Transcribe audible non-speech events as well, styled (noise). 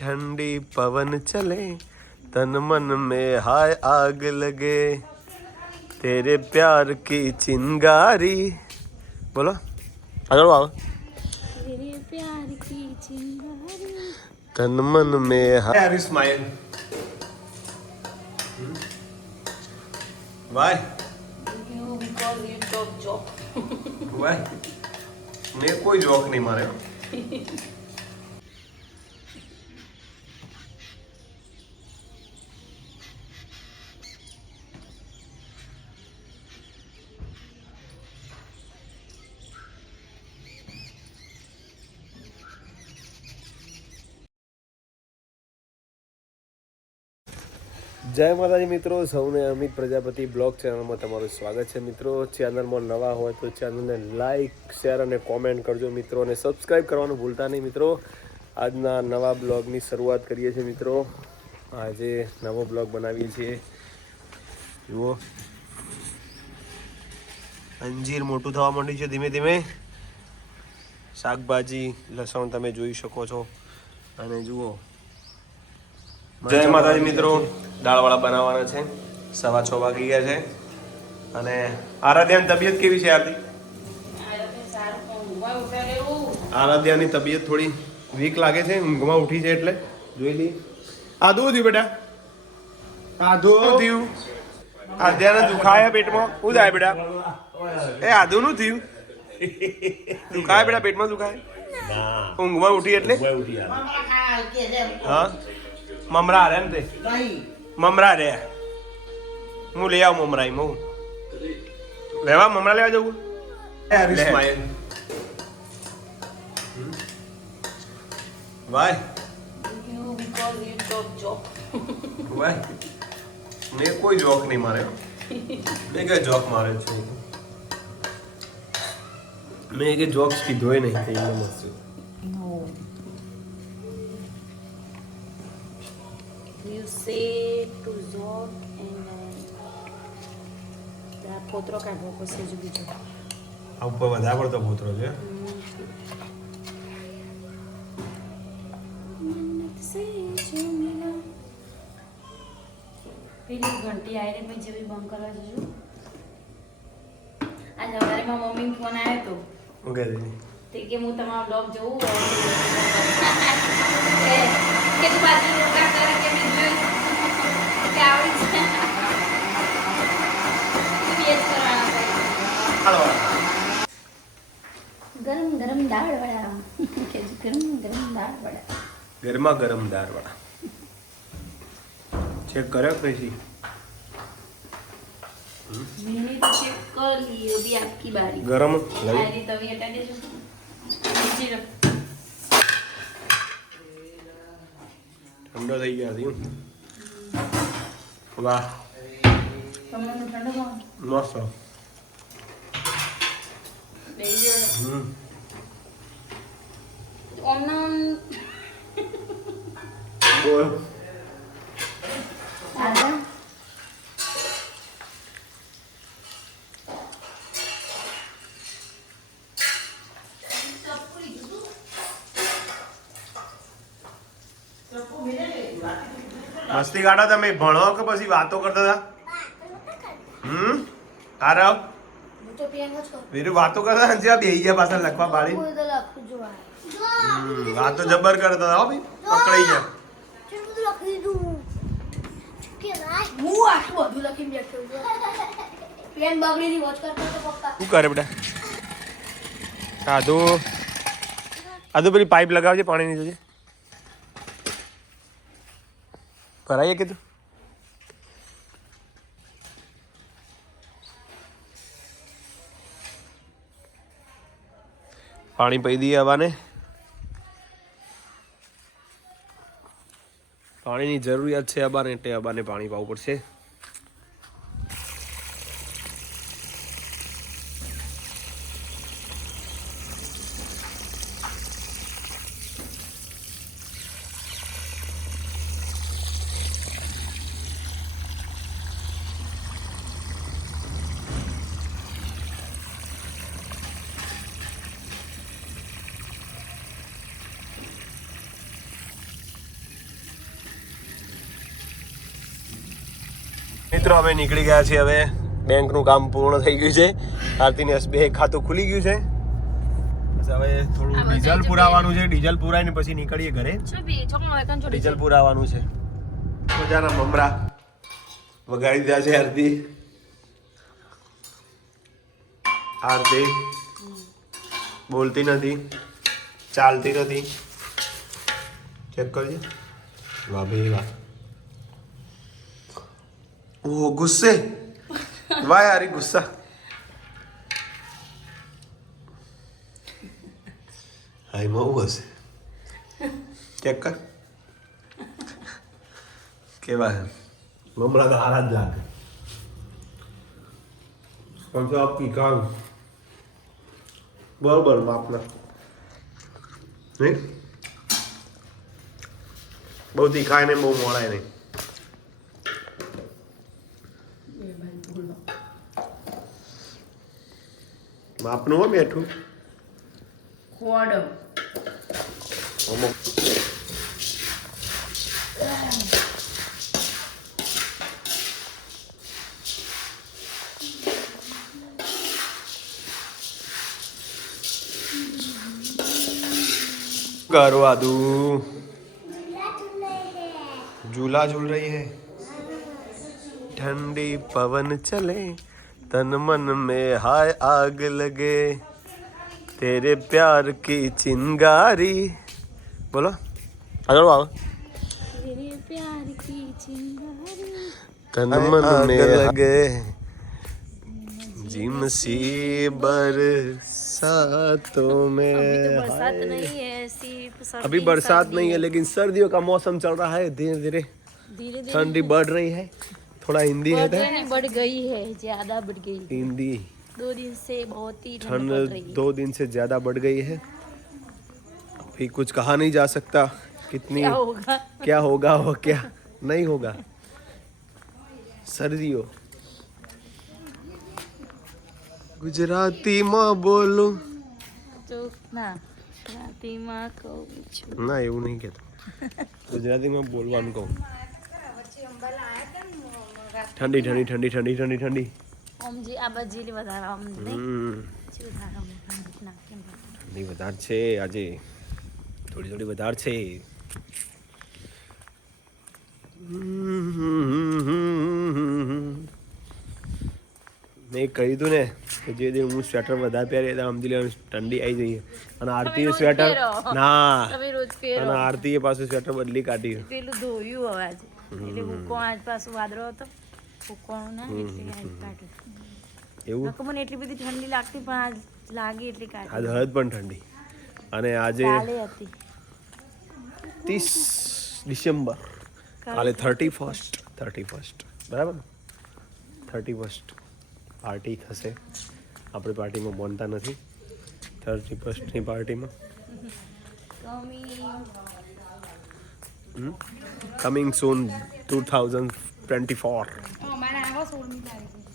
ठंडी पवन चले तन मन में हाय आग लगे। तेरे प्यार की चिंगारी। बोलो। अगर आओ। तन मन में हाय। Smile hmm? Why? मैं कोई जोक नहीं मारे (laughs) જય માતાજી મિત્રો, સૌને અમિત પ્રજાપતિ બ્લોગ ચેનલમાં તમારું સ્વાગત છે. મિત્રો, ચેનલમાં નવા હોય તો ચેનલને લાઇક શેર અને કોમેન્ટ કરજો મિત્રો અને સબસ્ક્રાઈબ કરવાનું ભૂલતા નહીં મિત્રો. આજના નવા બ્લોગની શરૂઆત કરીએ છીએ મિત્રો. આજે નવો બ્લોગ બનાવીએ છીએ. જુઓ. અંજીર મોટું થવા માંડ્યું છે ધીમે ધીમે. શાકભાજી, લસણ તમે જોઈ શકો છો. અને જુઓ. જય માતાજી મિત્રો. દાળવાળા બનાવવાના છે. સવા છ વાગી ગયા છે. અને આરાધ્યાની તબિયત કેવી છે આરતી? આરાધ્યાની તબિયત થોડી વીક લાગે છે ઊંઘમાં ઉઠી છે એટલે. જોઈ લઈએ. આધું થયું બેટા. આધું થયું? આધ્યાને દુખાયા પેટમાં? શું થાય બેટા? એ આધું નું થયું? દુખાય બેટા પેટમાં દુખાય? ઊંઘમાં ઉઠી એટલે? હા. મમરા હારે ને તે? મમરા રે. હું લઈ આવું મમરા એમ હું લેવા મમરા લેવા જવું? Smile why You because you talk joke. Why. મેં કોઈ જોક નહીં માર્યો. મેં કઈ જોક માર્યો છે મેં કે જોક્સ કીધો નહીં એમને મસ્ત You say to joke and uh, આ પોતરો કાઢવો પછી જ બીજો આ ઉપર વધારે પડતો પોતરો છે પેલી ઘંટી આવી રહી પછી જેવી બંધ કરવા જજો આજે અમારે મારા મમ્મી ફોન આવ્યો તો હું કહે તે કે હું તમારો બ્લોગ જોઉં કે કે તું બાજુ રોકા કરે કે મેં જોયું કે આવડી છે તું એ જ કરવાના ભાઈ હાલો ગરમ ગરમ ગરમ ગરમ દાળ વડા ગરમા ગરમ? દાળ વડા ચેક કર્યો પછી मैंने तो થઈ ગયા હતી વાહ તમને તો ઠંડો ભાવ મસ્ત લઈ ગયો હમ ઓમનમ બોલ મસ્તી કાઢો તમે ભણો કે પછી વાતો કરતા હતા? હમ? આરવ વીરુ વાતો કરતા હતા જ્યાં બેહી ગયા પાછા લખવા. હમ વાતો જબર કરતા હતા હો ભાઈ પકડાઈ ગયા. શું કરે બેટા? આધુ આધુ પેલી પાઇપ લગાવજે પાણીની જોજે. ભરાઈએ કીધું પાણી પી દઈએ હવાને પાણીની જરૂરિયાત છે અબાને એટલે અબાને પાણી પાવું પડશે મિત્રો અમે નીકળી ગયા છીએ હવે. બેંકનું કામ પૂર્ણ થઈ ગયું છે. આરતીની બે ખાતું ખુલી ગયું છે. હવે થોડું ડીઝલ પુરાવાનું છે. ડીઝલ પુરાઈને પછી નીકળીએ ઘરે. ડીઝલ પુરાવાનું છે. મજાના મમરા. વગાડી દીધા છે આરતી. આરતી. બોલતી નથી. ચાલતી નથી. ચેક કરજે. વાહ ભાઈ વાહ. ઓહ ગુસ્સે વાહ યારી ગુસ્સા હા એમાં હું હશે ચેક કર કેવા હે મમરા તો હારા જ લાગે પણ તો આપકી કામ બરોબર માપના નહીં બહુ તીખાય નહીં બહુ મોડાય નહીં માપનું હો બેઠું ખોડો અમુક करो आदू झूला झूल रही है ठंडी पवन चले तन मन में हाय आग लगे। तेरे प्यार की चिंगारी। बोलो। अगर आओ तन मन में लगे। जिम सी बरसातों में तो बरसात अभी बरसात नहीं है। लेकिन सर्दियों का मौसम चल रहा है धीरे धीरे ठंडी बढ़ रही है। थोड़ा हिंदी है बढ़ नहीं बढ़ गई है ज्यादा बढ़ गई हिंदी दो दिन से बहुत ही ठंड पड़ रही ठंड है दो दिन से ज्यादा बढ़ गई है अभी कुछ कहा नहीं जा सकता कितनी क्या होगा क्या होगा वो क्या नहीं होगा सर्दियों ગુજરાતીમાં બોલું તો ના રાતીમાં કહું છું ના એવું નહીં કહેતો ગુજરાતીમાં બોલવાનું કહું ઠંડી ઠંડી ઠંડી ઠંડી ઠંડી ઠંડી. ઓમજી આ બજીલી વધારે ઓમ નહીં. ઠંડી વધારે છે આજે. થોડી થોડી વધારે છે. મેં કહ્યું હતું ને કે જે દિવસ હું સ્વેટર વધારે પહેરી તો સમજી લેવાનું ઠંડી આવી જઈએ. અને આરતી સ્વેટર ના. અને આરતી આરતીએ પાછું સ્વેટર બદલી કાઢી પેલું ધોયું હવે આજે. એટલે હુકો આજ પાછું વાદળો હતો? હુકોણું ના એટલે આજ કાઢ્યું એવું? નકર મને એટલી બધી ઠંડી લાગતી પણ આજ લાગી એટલી આજ હદ પણ ઠંડી. અને આજે કાલે હતી. ત્રીસ ડિસેમ્બર. કાલે. થર્ટી ફર્સ્ટ થર્ટી ફર્સ્ટ બરાબર? થર્ટી ફર્સ્ટ પાર્ટી થશે. આપણી પાર્ટીમાં બનતા નથી. થર્ટી ફર્સ્ટની પાર્ટીમાં. Coming soon two thousand twenty four ਕੋਲ ਨਹੀਂ ਲੱਗ ਜੀ